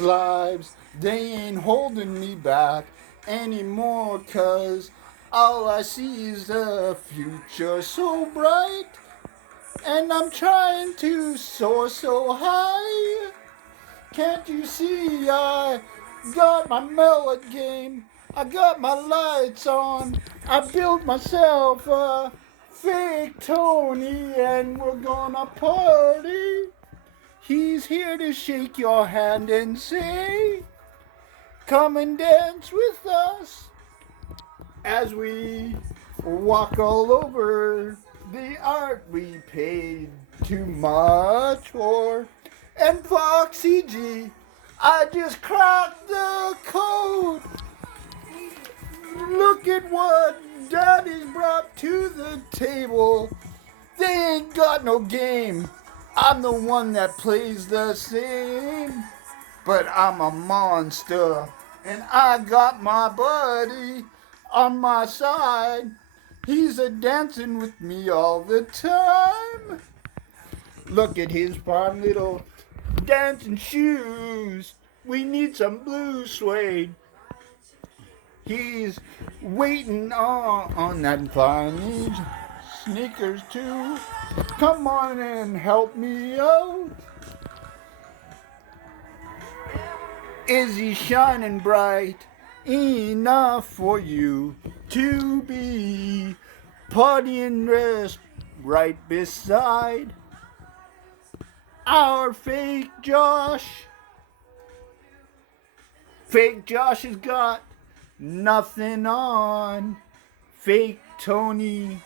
lives, they ain't holding me back anymore, 'cause all I see is the future so bright, and I'm trying to soar so high. Can't you see I got my melody game? I got my lights on. I built myself a fake Tony, and we're gonna party. He's here to shake your hand and say, come and dance with us as we walk all over the art we paid too much for. And Foxy G, I just cracked the code. Look at what Daddy's brought to the table. They ain't got no game. I'm the one that plays the same. But I'm a monster, and I got my buddy on my side. He's a dancing with me all the time. Look at his fine little dancing shoes. We need some blue suede. He's waiting on that fine sneakers too. Come on and help me out. Is he shining bright enough for you to be partying dressed right beside our fake Josh? Fake Josh has got nothing on. Fake Tony